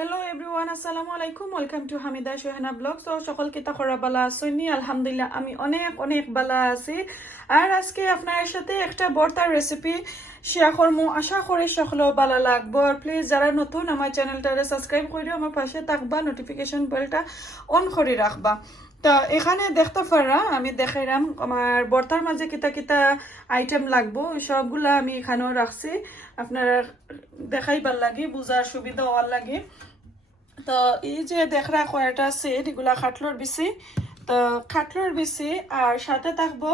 Hello everyone, assalamu alaikum. Welcome to Hamida Shohana Vlogs. তো সকল কিতা খরা বালা আছেন? আলহামদুলিল্লাহ আমি অনেক বালা আছি। আর আজকে আপনাদের সাথে একটা ভর্তার রেসিপি শেয়ার করবো। আশা করি সকলেও ভালো লাগবে। আর প্লিজ যারা নতুন আমার চ্যানেলটারে সাবস্ক্রাইব করে আমার পাশে থাকবা, নোটিফিকেশন বেলটা অন করে রাখবা। তো এখানে দেখতে পারা আমি দেখাইলাম আমার ভর্তার মাঝে কিতা কিতা আইটেম লাগবো, সবগুলা আমি এখানেও রাখছি। আপনারা দেখাইবার লাগে, বুঝার সুবিধা হওয়ার লাগে। তো এই যে দেখরা কয়টা সেট, এগুলা খাটলোর বিচি। তো খাটলোর বিচি আর সাথে থাকবো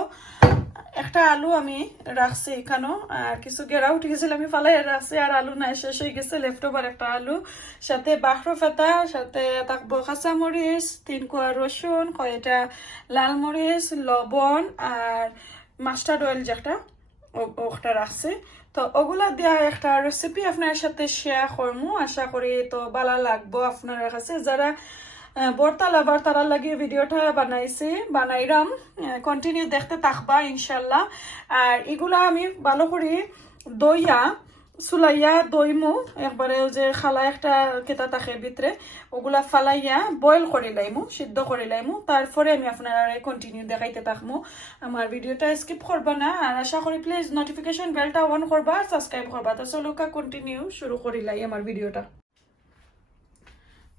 একটা আলু আমি রাখছি এখানেও, আর কিছু গেরা উঠে গেছিল আমি ফালাই রাখছি, আর আলু নাই, শেষ হয়ে গেছে। লেফট ওভার একটা আলু, সাথে বাখরো ফেতা, সাথে থাকবো কাঁচা মরিচ, 3 কোয়া রসুন, কয়টা লাল মরিচ, লবণ আর মাস্টার্ড অয়েল যেটা ওটা রাখছি। তো ওগুলা দিয়া একটা রেসিপি আপনার সাথে শেয়ার করবো। আশা করি তো ভালো লাগবো আপনার কাছে। যারা ভর্তা লাভার তারা লাগিয়ে ভিডিওটা বানাইরাম, কন্টিনিউ দেখতে থাকবা ইনশাল্লাহ। আর এগুলা আমি ভালো করে দইয়া চুলাইয়া দইমু একবারে, যে খালা একটা কেতা থাকে ভিতরে, ওগুলা ফালাইয়া বয়েল করে লাইমু, সিদ্ধ করে লাইমু। তারপরে আমি আপনারা কন্টিনিউ দেখাইতে থাকবো। আমার ভিডিওটা স্কিপ করবা না। আর আশা করি প্লিজ নোটিফিকেশন বেলটা অন করবা, সাবস্ক্রাইব করবা। তো চলুকা কন্টিনিউ শুরু করিলাই আমার ভিডিওটা।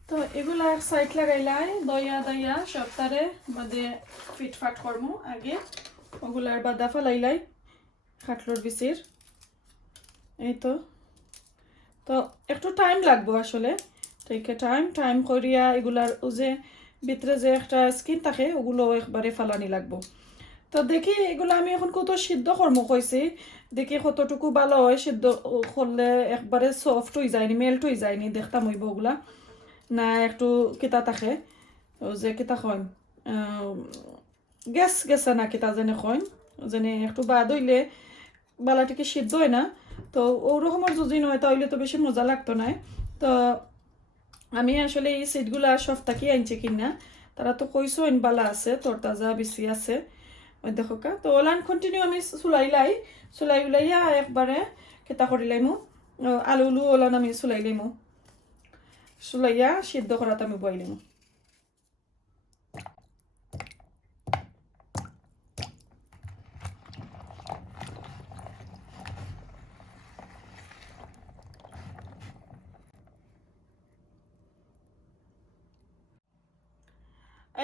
তো এগুলা এক সাইড লাগাইলাই, দইয়া সপ্তাহে বাদে ফিটফাট করমু। আগে ওগুলার বাদা ফালাইলাই খাটলোর বিচির। এই তো একটু টাইম লাগবো আসলে। ঠিক টাইম করিয়া এগুলার যে ভিতরে যে একটা স্কিন থাকে ওগুলো একবারে ফালানি লাগবো। তো দেখি এগুলো আমি এখন কত সিদ্ধ কর্ম কইছি, দেখি কতটুকু ভালো হয়। সিদ্ধ করলে একবারে সফট হয়ে যায়নি, মেল্ট হয়ে যায়নি, দেখতাম হইব ওগুলা না একটু কিতা থাকে, যে কিতা কইন গেছে না কিতা যেনে কইন, যেনে একটু বাদ হইলে বালাটিকে সিদ্ধ হয় না। তো ওরকমের যদি নয় তাহলে তো বেশি মজা লাগতো না। তো আমি আসলে এই সিটগুলা সপ্তাহে আনছি কিনা, তারা তো কইসো আইন বালা আছে, তরতাজা বেশি আছে। ওই দেখো কা। তো ওলান কন্টিনিউ আমি চুলাই উলাইয়া একবারে কেতা করিলাইমু। আলু ওলান আমি চুলাইয়া সিদ্ধ করাতে আমি বইলাইমু।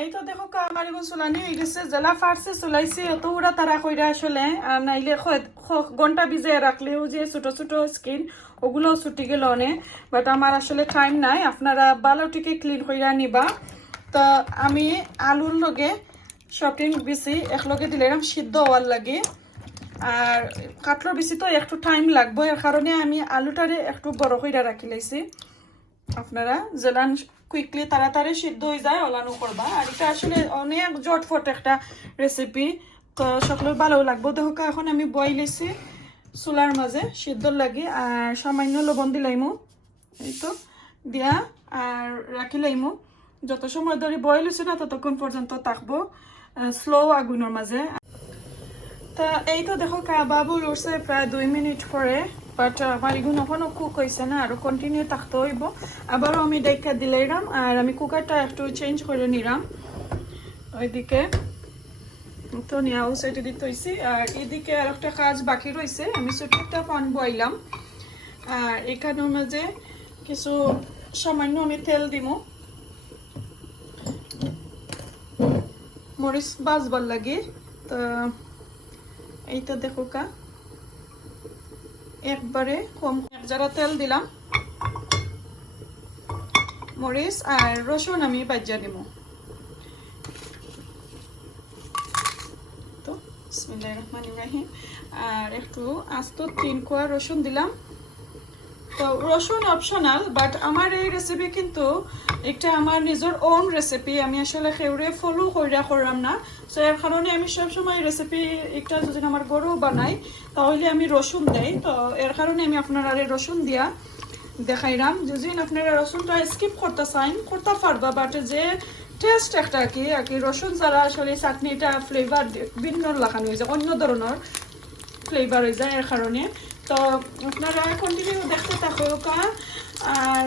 এই তো দেখো আমার এখন চুলানি হয়ে গেছে, জেলা ফাটছে চুলাইছি অত উড়া তারা কইরা আসলে। আর নাইলে ঘন্টা ভিজে রাখলেও যে ছোট স্কিন ওগুলোও ছুটি গেল অনেক। বাট আমার আসলে টাইম নাই, আপনারা বালোটিকে ক্লিন কইরা নিবা। তো আমি আলুর লগে শপিং বেশি একলগে দিলাম সিদ্ধ হওয়ার লাগে। আর কাটলোর বেশি তো একটু টাইম লাগবে, এর কারণে আমি আলুটারে একটু বড় কইরা রাখি লাইছি। আপনারা জেলান কুইকলি তাড়াতাড়ি সিদ্ধ হয়ে যায় ওলানো করবা। আর এটা আসলে অনেক জটফট একটা রেসিপি, তো সকলের ভালো লাগবো। দেখো এখন আমি বইলেছি চুলার মাঝে সিদ্ধ লাগে, আর সামান্য লবণ দিলাইমু, এই তো দিয়া আর রাখি লাইমু। যত সময় ধরে বয়েল হয়েছে না ততক্ষণ পর্যন্ত থাকবো স্লো আগুনের মাঝে। তা এই তো দেখো বাবুল উঠছে প্রায় 2 মিনিট পরে, বাট আমার এগুলো এখনো কুক হয়েছে না, আরো কন্টিনিউ থাকতে হইব। আবারও আমি দেখা দিলাম, আর আমি কুকারটা একটু চেঞ্জ করে নিলাম। ওইদিকে তো নিয়াও সেটা দিতে হয়েছি, আর এদিকে আর একটা কাজ বাকি রয়েছে। আমি ছোট একটা পান বইলাম, আর এখানের মাঝে কিছু সামান্য আমি তেল দিব, মরিচ বাজবার লাগে। তো এইটা দেখো কা একবারে কম যারা তেল দিলাম, মরিচ আর রসুন আমি বাজ্যা দিব। তো বিসমিল্লাহির রহমানির রহিম। আর একটু আস্ত 3 কোয়া রসুন দিলাম। তো রসুন অপশনাল, বাট আমার এই রেসিপি কিন্তু একটা আমার নিজের ওন রেসিপি, আমি আসলে সেউরে ফলো করলাম না। তো এর কারণে আমি সবসময় রেসিপি একটা যদি আমার গরু বানাই তাহলে আমি রসুন দেই। তো এর কারণে আমি আপনারা রসুন দিয়া দেখাইলাম। যদি আপনারা রসুনটা স্কিপ করতে চান করতে পারবা, বাট যে টেস্ট একটা আর কি রসুন ছাড়া আসলে চাটনিটা ফ্লেভার ভিন্ন লাগানো হয়ে যায়, অন্য ধরনের ফ্লেভার হয়ে যায়। এর কারণে তো আপনারা কন্টিনিউ দেখতে থাকো। আর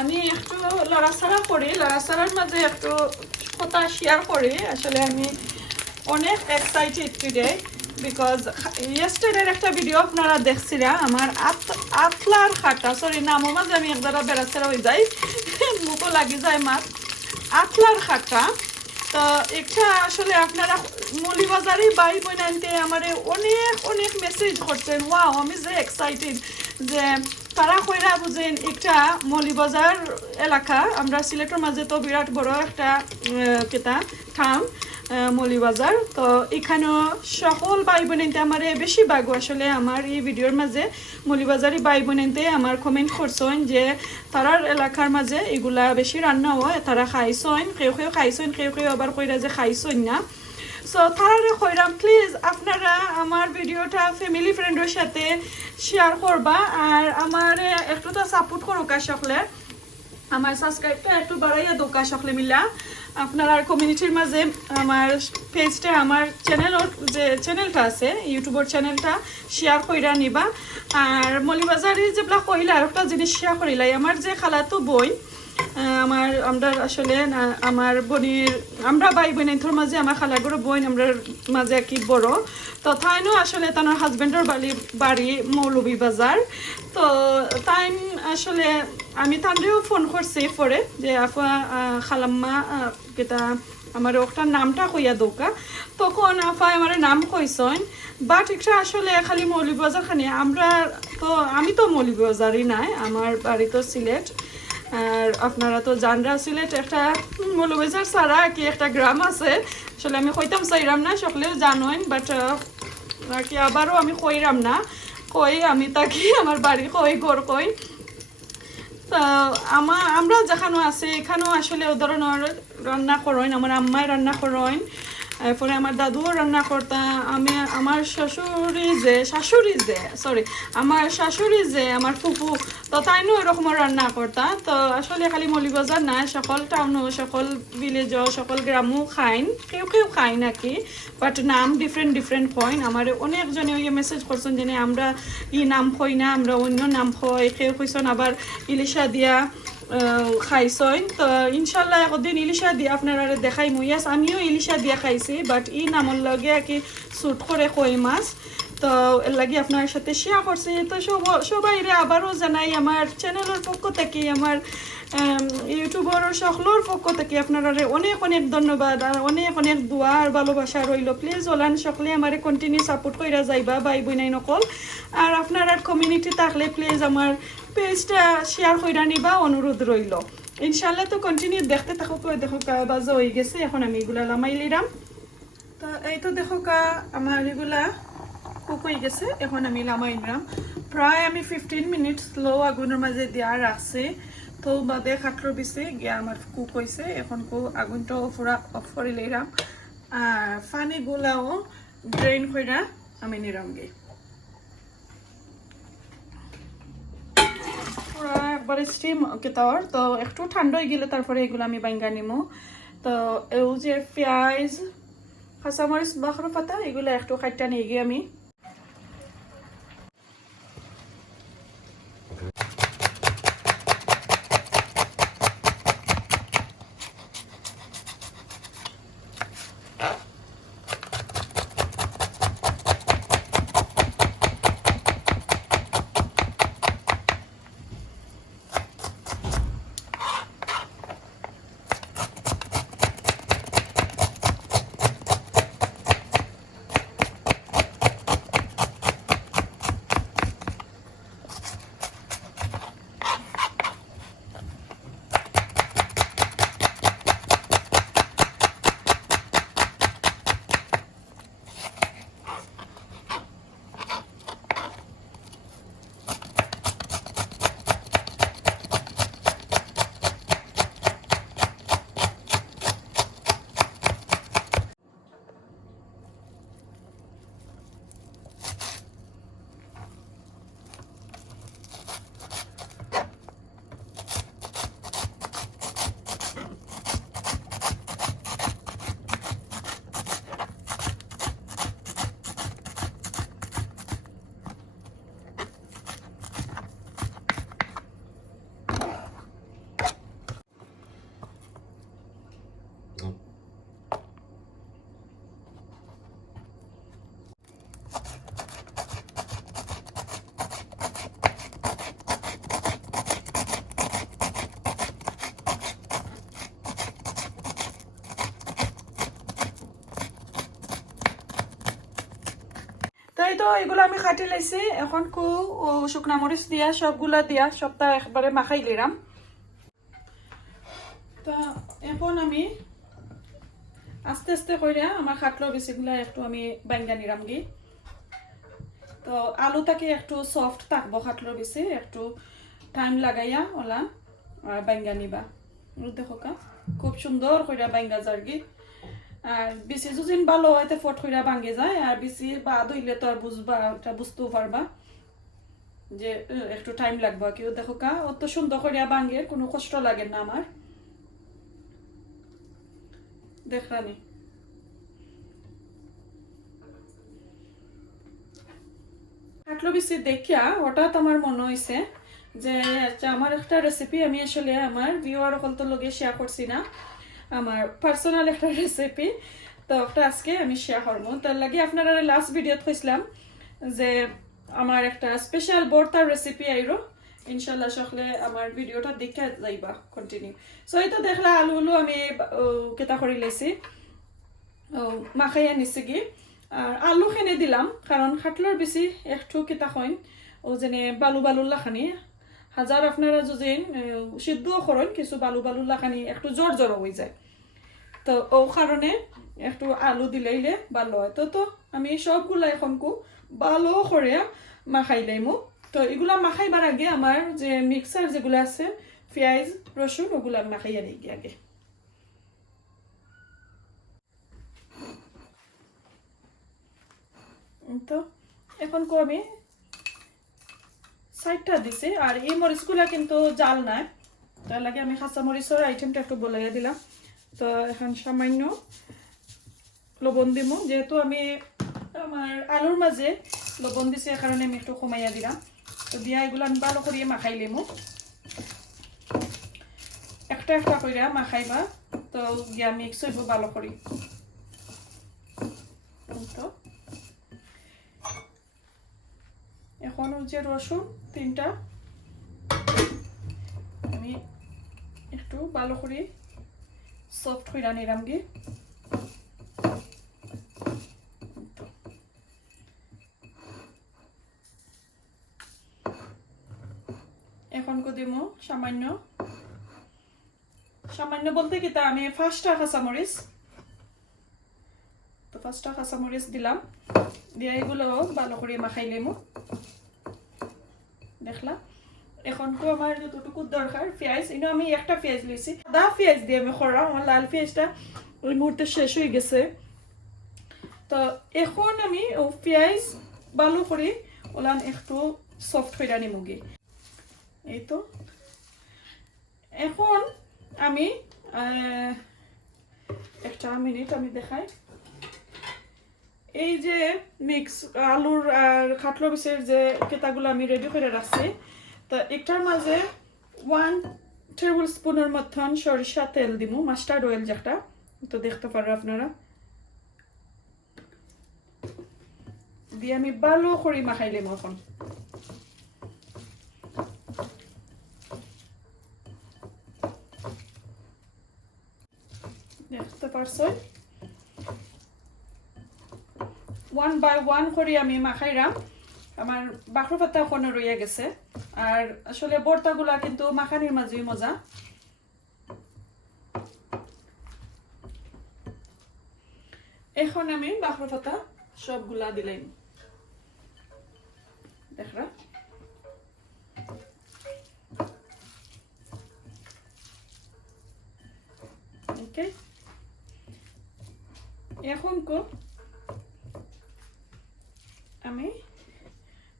আমি একটু লড়াছাড়া করি, লড়াছাড়ার মাঝে একটু কথা শেয়ার করি। আসলে আমি অনেক এক্সাইটেড টুডে বিকজ ইয়েস্টারডের একটা ভিডিও আপনারা দেখছিলেন আমার আতলার খাটা, সরি নামও মাঝে আমি একদারা বেড়াছাড়া হয়ে যাই, মুখও লাগি যায় মাছ, আতলার খাটা। তো এটা আসলে আপনারা মৌলিবাজারে বাই বইনাইতে আমার অনেক অনেক মেসেজ করছেন, ওয়াও আমি যে এক্সাইটেড যে তারা কইরা বুঝেন একটা মৌলিবাজার এলাকা, আমরা সিলেটের মাঝে তো বিরাট বড় একটা কেতা থাম মৌলিবাজার। তো এখানেও সকল ভাই বোনেতে আমার বেশিরভাগ আসলে আমার এই ভিডিওর মাঝে মৌলিবাজারি ভাই বোনেতে আমার কমেন্ট করছেন যে তারার এলাকার মাঝে এগুলা বেশি রান্না হয়, তারা খাইছেন, কেউ কেউ খাইছেন, কেউ কেউ আবার কইরা যে খাইছেন না। সো তারা কইরাম প্লিজ আপনারা আমার ভিডিওটা ফ্যামিলি ফ্রেন্ডের সাথে শেয়ার করবা আর আমার একটু তো সাপোর্ট করুক সকলে, আমার সাবস্ক্রাইবটা একটু বাড়াইয়া দোকা সকলে মিলা আপনার কমিউনিটির মাঝে আমার পেজটা, আমার চ্যানেলের যে চ্যানেলটা আছে ইউটিউবের চ্যানেলটা শেয়ার কইরা নিবা। আর মৌলিবাজারে যেগুলা কইলা আর একটা জিনিস শেয়ার করিলাই, আমার যে খালাতো বই আমরা আসলে আমার বোনের আমরা ভাই বোনের মাঝে আমার খালাগুলো বোন আমরা মাঝে কি বড়, তো তাইনও আসলে তার হাজবেন্ডের বাড়ি মৌলভীবাজার। তো তাই আসলে আমি তান্ডেও ফোন করছি পরে যে আফা খালাম্মা কেটা আমার ওটার নামটা কইয়া দৌকা, তখন আফা আমার নাম কইসন, বাট এটা আসলে খালি মৌলভীবাজার খানি আমরা তো আমি তো মৌলভীবাজারই নাই, আমার বাড়ি তো সিলেট। আর আপনারা তো জানরা সিলেট একটা মৌলভীবাজার ছাড়া কি একটা গ্রাম আছে, আসলে আমি কইতাম চাইরাম না, সকলেও জানেন, বাট কি আবারও আমি কইরাম না, কই আমি তাকে আমার বাড়ি কই ঘর কই। তো আমরা যেখানে আছে এখানেও আসলে ও ধরনের রান্না করেন, আমার আম্মাই রান্না করেন, এরপরে আমার দাদুও রান্না করতা, আমি আমার শাশুড়ি যে আমার ফুফু, তো তাইনও এরকম রান্না করতা। তো আসলে খালি মৌলভীবাজার না, সকল টাউনও সকল ভিলেজও সকল গ্রামও খাইন, কেউ কেউ খাই নাকি, বাট নাম ডিফারেন্ট কইন। আমার অনেকজনে ওই মেসেজ করছেন যে আমরা ই নাম খই না, আমরা অন্য নাম খই, কেউ কইছেন আবার ইলিশা দিয়া খাইছইন। তো ইনশাল্লাহ একদিন ইলিশা দিয়ে আপনারা দেখাই মুইয়াস, আমিও ইলিশা দিয়া খাইছি, বাট ই নামর লগে আর কি স্যুট করে কই মাছ, তো এর লাগে আপনার সাথে শেয়ার করছি। তো সবাই আবারও জানাই আমার চ্যানেলের পক্ষ থেকে, আমার ইউটিউবের সকলের পক্ষ থেকে আপনারা অনেক অনেক ধন্যবাদ আর অনেক অনেক দোয়া আর ভালোবাসা রইল। প্লিজ ওলান সকলে আমার কন্টিনিউ সাপোর্ট কইরা যাইবা ভাই বোনাই নকল, আর আপনার কমিউনিটি থাকলে প্লিজ আমার পেজটা শেয়ার কইরা নিবা অনুরোধ রইল। ইনশাল্লাহ তো কন্টিনিউ দেখতে থাকো, দেখো বাজে হয়ে গেছে, এখন আমি এগুলা লামাই লিরাম। তো এই তো দেখো আমার এগুলা কুক হয়ে গেছে, এখন আমি লামাই নিলাম। প্রায় আমি 15 মিনিট স্লো আগুনের মাঝে দিয়া রাখছি, তো বাদে খাটলো বেশি গিয়া আমার কুক হয়েছে। এখন আগুনটাও পুরা অফ করে লিরাম আর পানিগুলাও ড্রেন কইরা আমি নিরাম গে পুরা একবারে স্টিম কেতাওয়ার। তো একটু ঠান্ডা হয়ে গেলে তারপরে এগুলো আমি বাইঙ্গা নিমো। তো এই যে পেঁয়াজ কাঁচামরিচ বাখরো পাতা এগুলো একটু কাটটা নিয়ে গিয়ে আমি তো এগুলো আমি কাটি লাইছি এখন শুকনা মরিচ দিয়া সবগুলা দিয়া সবটা একবারে মাখাই লিরাম তো এখন আমি আস্তে আস্তে করে আমার খাটলো বেশিগুলা একটু আমি বাইঙ্গা নিরাম গি তো আলুটাকে একটু সফট থাকবো খাটলো বেশি একটু টাইম লাগাইয়া ওলা বাইঙ্গা নিবা দেখো খুব সুন্দর করে বাইঙ্গা যারগি আর বেশি যদিন ভালো হয়তো ফট করে ভাঙ্গে যায় আর বেশি বাদ হইলে তো আর বুঝবা এটা বুঝতেও পারবা যে একটু টাইম লাগবে কেউ দেখো অত সুন্দর করে ভাঙ্গের কোনো কষ্ট লাগে না আমার দেখরানি কাটলো বেশি দেখিয়া হঠাৎ আমার মনে হয়েছে যে আচ্ছা আমার একটা রেসিপি আমি আসলে আমার ভিউয়ার সকলতো লগে শেয়ার করছি না আমার পার্সোনাল একটা রেসিপি তো ওটা আজকে আমি শেয়ার করবো তার লাগে আপনারা লাস্ট ভিডিওতে কইছিলাম যে আমার একটা স্পেশাল ভর্তার রেসিপি আইরো ইনশাআল্লাহ সকলে আমার ভিডিওটা দেখে যাইবা কন্টিনিউ সো এই তো দেখলা আলু আমি কেটা করে লাইছি মাখাইয়া নিছি কি আর আলু খেনে দিলাম কারণ খাটলার বেশি একটু কেটা হইন ও যেনে বালু বালুল্লা খানি হাজার আপনারা যদি সিদ্ধও করেন কিছু বালু বালুল্লা খানি একটু জোর জোর হয়ে যায় তো ও কারণে একটু আলু দিলেইলে ভালো হয় তো আমি সবগুলা এখনকু ভালো করে মাখাই লাইমু তো এগুলা মাখাইবার আগে আমার যে মিক্সার যেগুলো আছে পেঁয়াজ রসুন ওগুলা মাখাইয়া দিই আগে তো এখন আমি সাইডটা দিছি আর এই মরিচগুলা কিন্তু জাল নাই তার লাগে আমি কাঁচা মরিচের আইটেমটা একটু বলাইয়া দিলাম তো এখন সামান্য লবণ দিমু যেহেতু আমি আমার আলুর মাঝে লবণ দিছি কারণে আমি একটু কমাইয়া দিলাম তো দিয়া এগুলো আমি ভালো করিয়ে মাখাই লিমু একটা একটা করে মাখাইবা তো গিয়া মিক্স হইব ভালো করি তো এখন যে রসুন তিনটা আমি একটু ভালো করে সফট করে নিলাম গিয়ে এখন দিব সামান্য সামান্য বলতে কি তা আমি ফার্স্টটা কাঁচামরিচ তো ফার্স্টটা কাঁচামরিচ দিলাম দিয়ে এগুলো ভালো করে মাখাই লেমু দেখলা এখন আমার যতটুকু দরকার পেঁয়াজ ইনো আমি একটা পেঁয়াজ লইছি সাদা পেঁয়াজ দিয়ে আমি করা আমার লাল পেঁয়াজটা ওই মুহূর্তে শেষ হয়ে গেছে তো এখন আমি ও পেঁয়াজ ভালো করে ওলান একটু সফট করে নিমুগি এই তো এখন আমি একটা মিনিট আমি দেখাই এই যে মিক্স আলুর আর খাটলো বিচের যে কেতাগুলো আমি রেডি করে রাখছি তো একটার মাঝে 1 টেবিল স্পুনের মতন সরিষা তেল দিমু মাস্টার্ড অয়েল যেটা তো দেখতে পারো আপনারা দিয়ে আমি ভালো করে মাখাই লিমু এখন দেখতে পারছো 1 বাই 1 করে আমি মাখাইরাম আমার বাখরো পাতা ওখানে রয়ে গেছে আর আসলে ভর্তাগুলা কিন্তু মাখানির মাঝেই মজা এখন আমি বাখরো পাতা সবগুলা দিলাম দেখরা ওকে এখন আমি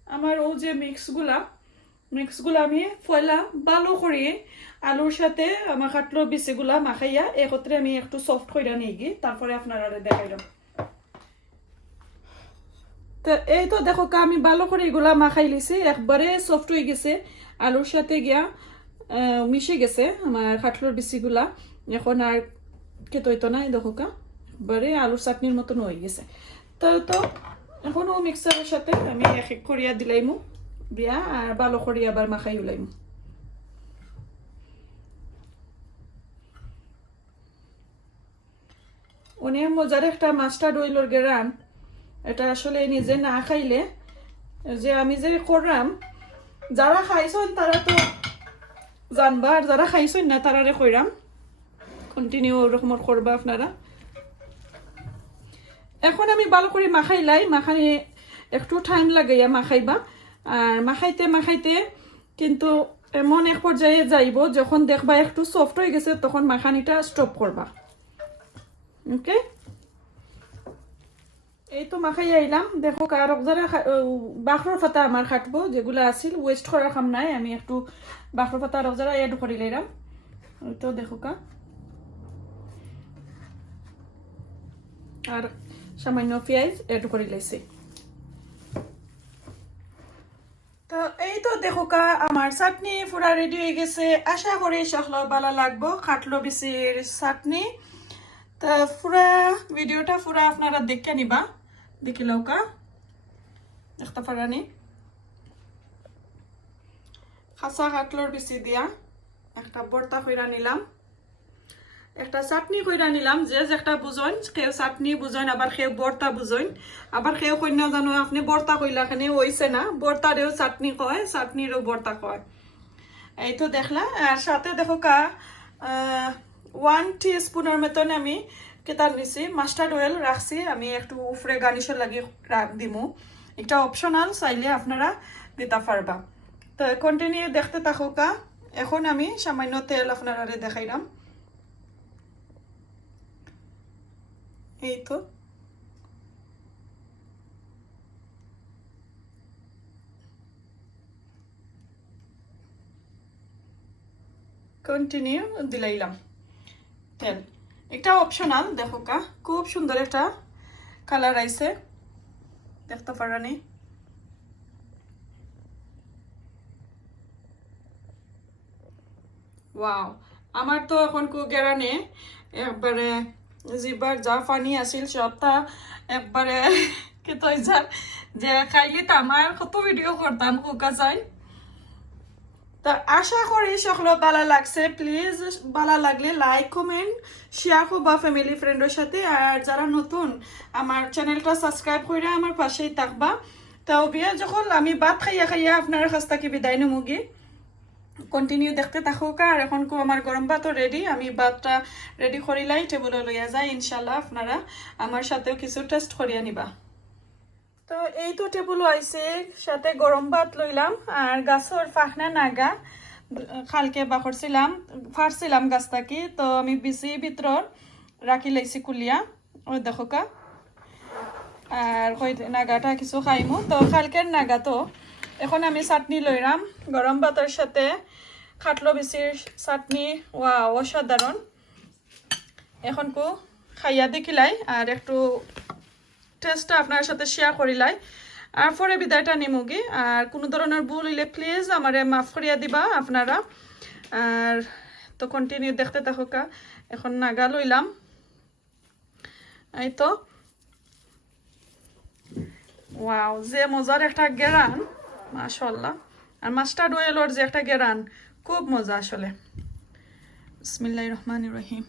আমার ও যে মিক্সগুলা আমি ফয়লা ভালো করে আলুর সাথে আমার কাটলো বিচিগুলা মাখাইয়া একত্রে আমি একটু সফট করে নিয়ে গিয়ে তারপরে আপনারা দেখাইলাম তো এই তো দেখো আমি ভালো করে এগুলা মাখাই লিছি একবারে সফট হয়ে গেছে আলুর সাথে গিয়া মিশে গেছে আমার কাটলোর বিচিগুলা এখন আর খেতে হইতো না দেখো একবারে আলুর চাটনির মতন হয়ে গেছে তো এখন ও মিক্সারের সাথে আমি এক এক করিয়া দিলাইমু দিয়া আর ভালো করে আবার মাখাই উলাইমু অনেক মজার একটা মাস্টার্ড অয়েলের গেরান এটা আসলে নিজে না খাইলে যে আমি যে করলাম, যারা খাইছেন তারা তো জানবা, আর যারা খাইছেন না তারারে কইরাম কন্টিনিউ ওরকম করবা আপনারা। এখন আমি ভালো করে মাখাইলাই, মাখাই একটু টাইম লাগাইয়া মাখাইবা। আর মাখাইতে মাখাইতে কিন্তু এমন এক পর্যায়ে যাইব যখন দেখবা একটু সফট হয়ে গেছে তখন মাখানিটা স্টপ করবা। ওকে, এই তো মাখাই আইলাম। দেখো কারক যারা বাখর পাতা আমার খাটবো যেগুলো আছিল ওয়েস্ট করার কাম নাই, আমি একটু বাখর পাতা আরক যারা এড করে লাইলাম। ওই তো দেখো কা, আর সামান্য পেঁয়াজ এড করে লাইছি। তো এই তো দেখো কা আমার চাটনি পুরা রেডি হয়ে গেছে। আশা করি সকলের ভালো লাগবো খাটলো বিচির চাটনি। তা পুরা ভিডিওটা পুরা আপনারা দেখে নিবা, দেখিলাও কা দেখতে পারানি। খাসা কাটলোর বিচি দিয়া একটা ভর্তা কইরা নিলাম, একটা চাটনি কইরা নিলাম। যে একটা বুঝইন, কেউ চাটনি বুঝইন, আবার কেউ ভর্তা বুঝইন, আবার কেউ কইনা জানো আপনি ভর্তা কইলা খানে হইছে না, ভর্তারেও চাটনি কয়, চাটনিরও ভর্তা কয়। এই তো দেখলা। আর সাথে দেখো কা 1 টিস্পুনের মতন আমি কেতার নিছি মাস্টার্ড অয়েল রাখছি, আমি একটু উফরে গার্নিশের লাগি রাখ দিমু। এটা অপশনাল, চাইলে আপনারা দিতে পারবা। তো কন্টিনিউ দেখতে থাকো কা। এখন আমি সামান্য তেল আপনারা দেখাইলাম। এই তো কন্টিনিউ দিলাইলাম তেল। এটা অপশনাল, দেখো কা খুব সুন্দর একটা কালার আইছে, দেখতে পারানি। ওয়াও, আমার তো এখন গেরানে একবারে জিবার যা পানি আছিল সবটা একবারে কি তৈ যার যে খাইলে তো আমার কত ভিডিও করতাম কোকা চাই। তা আশা করি সকলে ভালো লাগছে। প্লিজ ভালো লাগলে লাইক কমেন্ট শেয়ার করবা ফ্যামিলি ফ্রেন্ডের সাথে। আর যারা নতুন আমার চ্যানেলটা সাবস্ক্রাইব করে আমার পাশেই থাকবা। তাও বিয়া যখন আমি ভাত খাইয়া খাইয়া আপনার কাছ থেকে বিদায় নেমুগি, কন্টিনিউ দেখতে থাকুক। আর এখন আমার গরম ভাতও রেডি, আমি ভাতটা রেডি করিলাই টেবুলে লইয়া যাই। ইনশাল্লাহ আপনারা আমার সাথেও কিছু টেস্ট করিয়া নিবা। তো এই তো টেবুল আইছে, সাথে গরম ভাত লইলাম। আর গাছের ফাঁকনা নাগা খালকে বাখরছিলাম, ফাড়ছিলাম গাছটাকি, তো আমি বিচি ভিতর রাখি লাইছি কুলিয়া। ওই দেখো কা। আর কই নাগাটা কিছু খাইমু, তো খালকের নাগা। তো এখন আমি চাটনি লইলাম গরম ভাতের সাথে, খাটলো বিচির চাটনি। ওয়া অসাধারণ। এখন খাইয়া দেখিলাই আর একটু টেস্টটা আপনার সাথে শেয়ার করিলাই। আর পরে বিদায়টা নিমুগি। আর কোনো ধরনের ভুল হইলে প্লিজ আমারে মাফ করিয়া দিবা আপনারা। আর তো কন্টিনিউ দেখতে থাকুকা। এখন নাগা লইলাম। এই তো ওয়াও, যে মজার একটা গেরান, মাশাআল্লাহ। আর মাস্টার্ড অয়েলের যে একটা গেরান, খুব মজা আসলে। বিসমিল্লাহির রহমানির রহিম।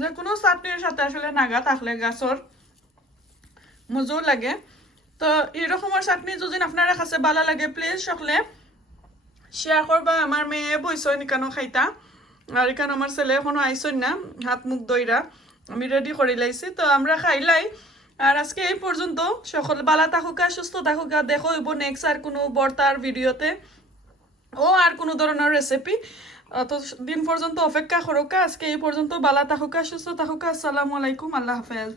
যে কোনো চাটনির সাথে আসলে নাগা থাকলে গাছর মজাও লাগে। তো এরকমের চাটনি যদি আপনারা কাছে ভালো লাগে প্লিজ সকলে শেয়ার করবা। আমার মেয়ে বইসই নিকানো খাইতা, আর এখানে আমার ছেলে এখনো আইসই না, হাত মুখ দইরা আমি রেডি করে লাইছি। তো আমরা খাইলাই। আর আজকে এই পর্যন্ত, সকল ভালো থাকুকা, সুস্থ থাকুকা। দেখো হইব নেক্সট আর কোনো বর্তার ভিডিওতে ও আর কোনো ধরনের রেসিপি। তো দিন পর্যন্ত অপেক্ষা করোকা। আজকে এই পর্যন্ত ভালো থাকুকা, সুস্থ থাকুকা। আসসালামু আলাইকুম, আল্লাহ হাফেজ।